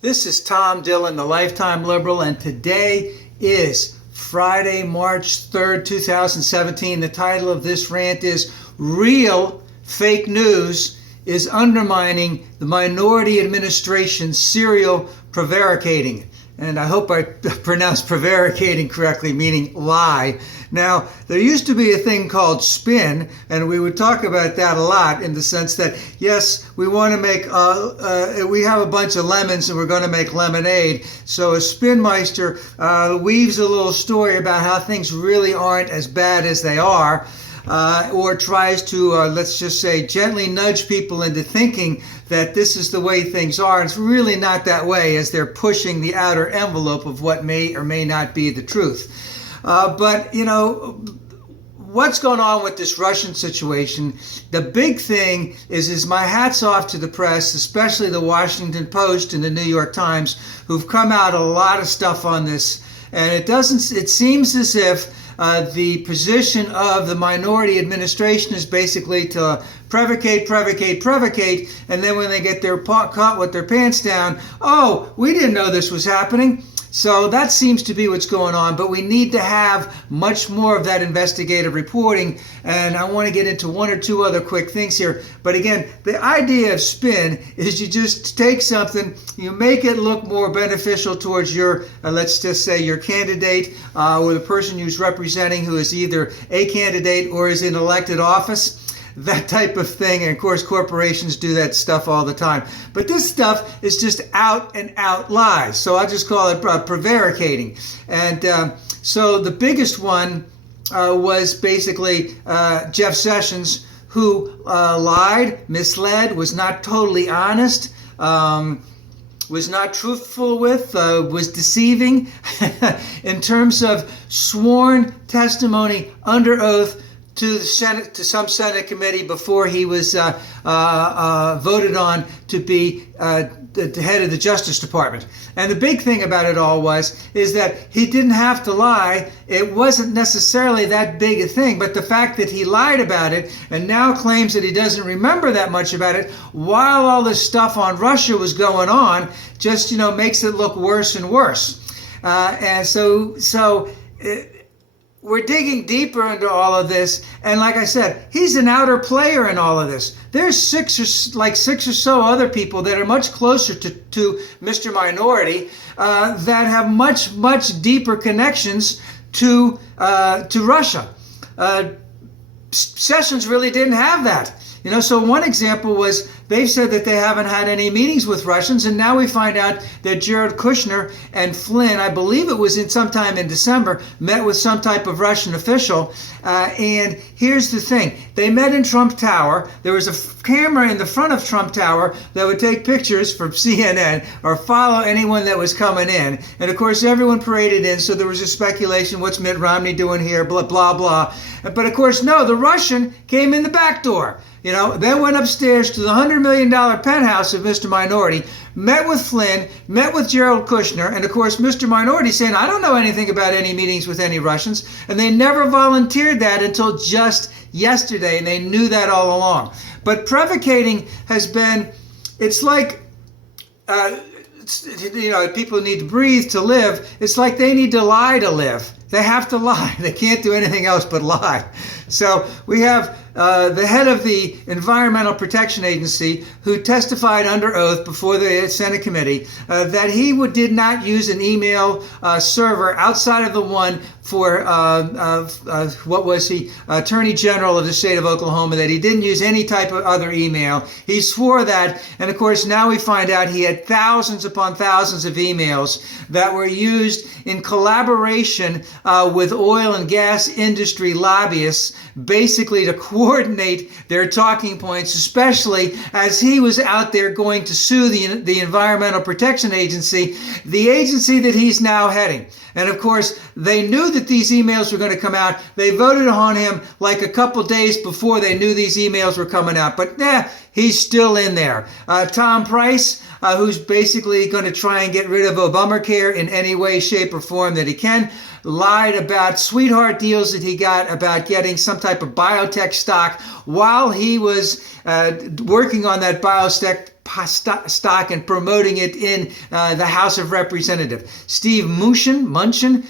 This is Tom Dillon, the Lifetime Liberal, and today is Friday, March 3rd, 2017. The title of this rant is Real Fake News is Undermining the Minority Administration's Serial Prevaricating. And I hope I pronounced prevaricating correctly, meaning lie. Now, there used to be a thing called spin, and we would talk about that a lot in the sense that, yes, we want to make, we have a bunch of lemons and we're going to make lemonade. So a spinmeister weaves a little story about how things really aren't as bad as they are. Or tries to, let's just say, gently nudge people into thinking that this is the way things are. It's really not that way, as they're pushing the outer envelope of what may or may not be the truth. But, you know, what's going on with this Russian situation? The big thing is my hat's off to the press, especially the Washington Post and the New York Times, who've come out a lot of stuff on this. And it seems as if the position of the minority administration is basically to prevaricate, and then when they get caught with their pants down, oh, we didn't know this was happening. So that seems to be what's going on, but we need to have much more of that investigative reporting, and I want to get into one or two other quick things here. But again, the idea of spin is you just take something, you make it look more beneficial towards your, let's just say your candidate, or the person who's representing, who is either a candidate or is in elected office. That type of thing. And of course, corporations do that stuff all the time. But this stuff is just out and out lies. So I'll just call it prevaricating. And so the biggest one was basically Jeff Sessions, who lied, misled, was not totally honest, was not truthful with, was deceiving in terms of sworn testimony under oath to the Senate, to some Senate committee before he was voted on to be the head of the Justice Department. And the big thing about it all is that he didn't have to lie. It wasn't necessarily that big a thing, but the fact that he lied about it and now claims that he doesn't remember that much about it while all this stuff on Russia was going on just, you know, makes it look worse and worse. And so we're digging deeper into all of this, and like I said, he's an outer player in all of this. There's six or so other people that are much closer to Mr. Minority that have much deeper connections to Russia. Sessions really didn't have that. You know, so one example was they've said that they haven't had any meetings with Russians, and now we find out that Jared Kushner and Flynn, I believe it was sometime in December, met with some type of Russian official. And here's the thing. They met in Trump Tower. There was a camera in the front of Trump Tower that would take pictures from CNN or follow anyone that was coming in. And of course, everyone paraded in, so there was a speculation, what's Mitt Romney doing here, blah, blah, blah. But of course, no, the Russian came in the back door. You know, then went upstairs to the $100 million penthouse of Mr. Minority, met with Flynn, met with Jared Kushner, and of course, Mr. Minority saying, I don't know anything about any meetings with any Russians, and they never volunteered that until just yesterday, and they knew that all along. But prevaricating has been, it's like, you know, people need to breathe to live. It's like they need to lie to live. They have to lie. They can't do anything else but lie. So we have the head of the Environmental Protection Agency, who testified under oath before the Senate committee that he did not use an email server outside of the one for what was he, Attorney General of the state of Oklahoma, that he didn't use any type of other email. He swore that, and of course now we find out he had thousands upon thousands of emails that were used in collaboration with oil and gas industry lobbyists, basically to coordinate their talking points, especially as he was out there going to sue the Environmental Protection Agency, the agency that he's now heading. And of course, they knew that these emails were going to come out. They voted on him like a couple days before they knew these emails were coming out. But he's still in there. Tom Price, who's basically going to try and get rid of Obamacare in any way, shape, or form that he can, lied about sweetheart deals that he got about getting some type of biotech stock while he was working on that biotech stock and promoting it in the House of Representatives. Steve Mnuchin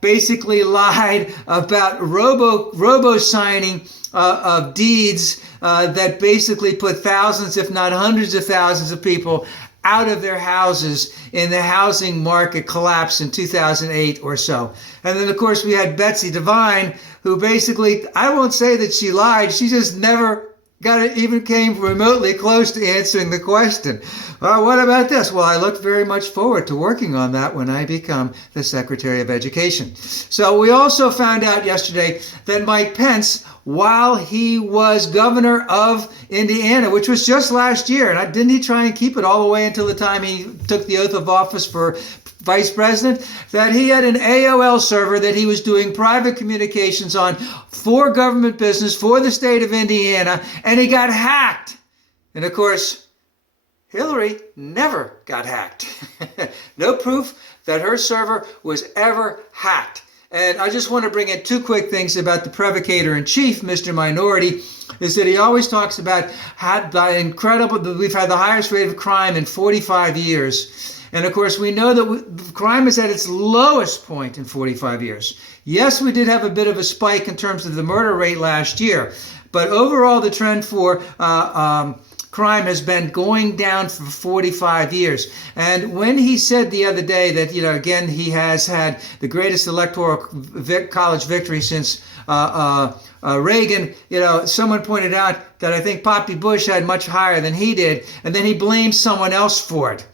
basically lied about robo-signing of deeds that basically put thousands, if not hundreds of thousands of people out of their houses in the housing market collapse in 2008 or so. And then, of course, we had Betsy DeVine, who basically, I won't say that she lied, she just never even came remotely close to answering the question. What about this? Well, I look very much forward to working on that when I become the Secretary of Education. So we also found out yesterday that Mike Pence, while he was governor of Indiana, which was just last year, and didn't he try and keep it all the way until the time he took the oath of office for vice president, that he had an AOL server that he was doing private communications on for government business for the state of Indiana, and he got hacked. And of course, Hillary never got hacked. No proof that her server was ever hacked. And I just want to bring in two quick things about the Prevaricator in chief, Mr. Minority, is that he always talks about we've had the highest rate of crime in 45 years. And of course, we know that crime is at its lowest point in 45 years. Yes, we did have a bit of a spike in terms of the murder rate last year, but overall the trend for crime has been going down for 45 years. And when he said the other day that, again, he has had the greatest electoral college victory since Reagan, someone pointed out that I think Poppy Bush had much higher than he did, and then he blamed someone else for it.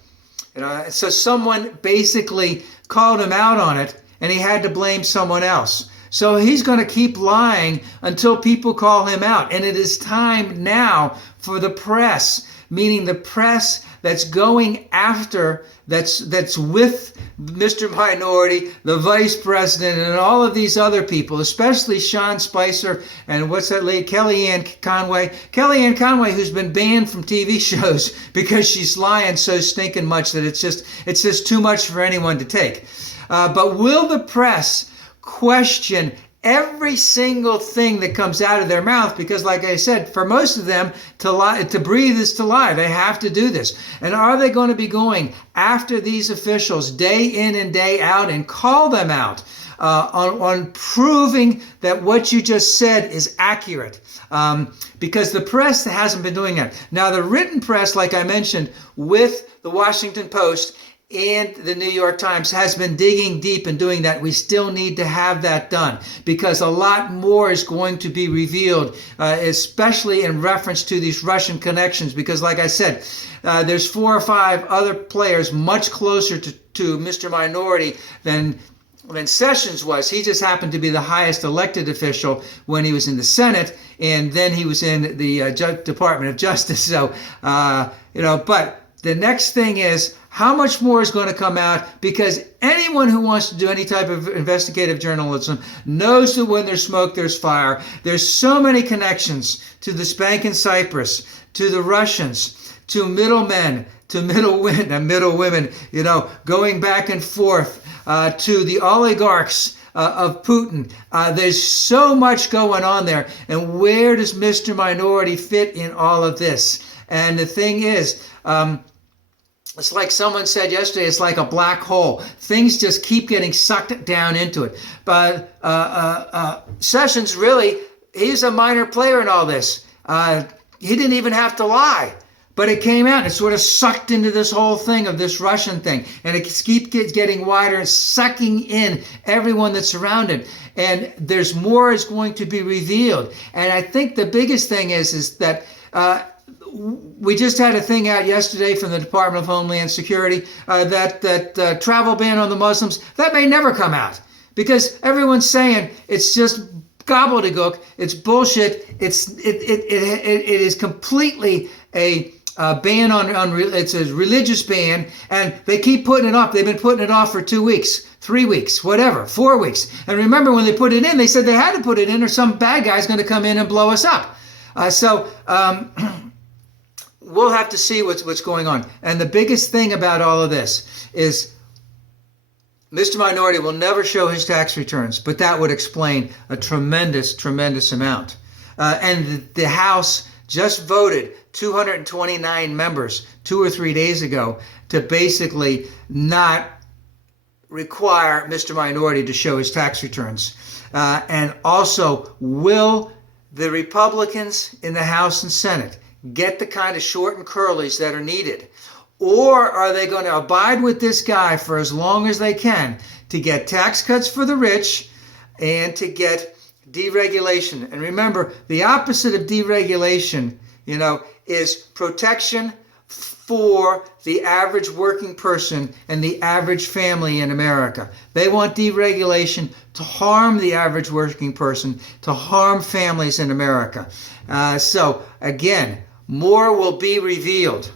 So someone basically called him out on it, and he had to blame someone else. So he's going to keep lying until people call him out. And it is time now for the press, meaning the press that's going after, that's with Mr. Minority, the vice president, and all of these other people, especially Sean Spicer and what's that lady, Kellyanne Conway. Kellyanne Conway, who's been banned from TV shows because she's lying so stinking much that it's just too much for anyone to take. But will the press question every single thing that comes out of their mouth? Because like I said, for most of them, to breathe is to lie. They have to do this. And are they going to be going after these officials day in and day out and call them out on proving that what you just said is accurate? Because the press hasn't been doing that. Now, the written press, like I mentioned, with the Washington Post and the New York Times, has been digging deep and doing that. We still need to have that done because a lot more is going to be revealed, especially in reference to these Russian connections. Because like I said, there's 4 or 5 other players much closer to Mr. Minority than Sessions was. He just happened to be the highest elected official when he was in the Senate, and then he was in the Department of Justice. So, but the next thing is, how much more is going to come out? Because anyone who wants to do any type of investigative journalism knows that when there's smoke, there's fire. There's so many connections to the Spank in Cyprus, to the Russians, to middlemen, to middle women, going back and forth, to the oligarchs of Putin. There's so much going on there. And where does Mr. Minority fit in all of this? And the thing is, it's like someone said yesterday, it's like a black hole. Things just keep getting sucked down into it. But Sessions, really, he's a minor player in all this. He didn't even have to lie. But it came out and it sort of sucked into this whole thing of this Russian thing. And it keeps getting wider and sucking in everyone that's around him. And there's more is going to be revealed. And I think the biggest thing is that we just had a thing out yesterday from the Department of Homeland Security that travel ban on the Muslims, that may never come out because everyone's saying it's just gobbledygook, it's bullshit, it is completely a ban on it's a religious ban, and they keep putting it off. They've been putting it off for 2 weeks, 3 weeks, whatever, 4 weeks. And remember when they put it in, they said they had to put it in or some bad guy's going to come in and blow us up. We'll have to see what's going on. And the biggest thing about all of this is Mr. Minority will never show his tax returns, but that would explain a tremendous, tremendous amount. And the House just voted 229 members 2 or 3 days ago to basically not require Mr. Minority to show his tax returns. And also, will the Republicans in the House and Senate get the kind of short and curlies that are needed? Or are they going to abide with this guy for as long as they can to get tax cuts for the rich and to get deregulation? And remember, the opposite of deregulation, is protection for the average working person and the average family in America. They want deregulation to harm the average working person, to harm families in America. So again, more will be revealed.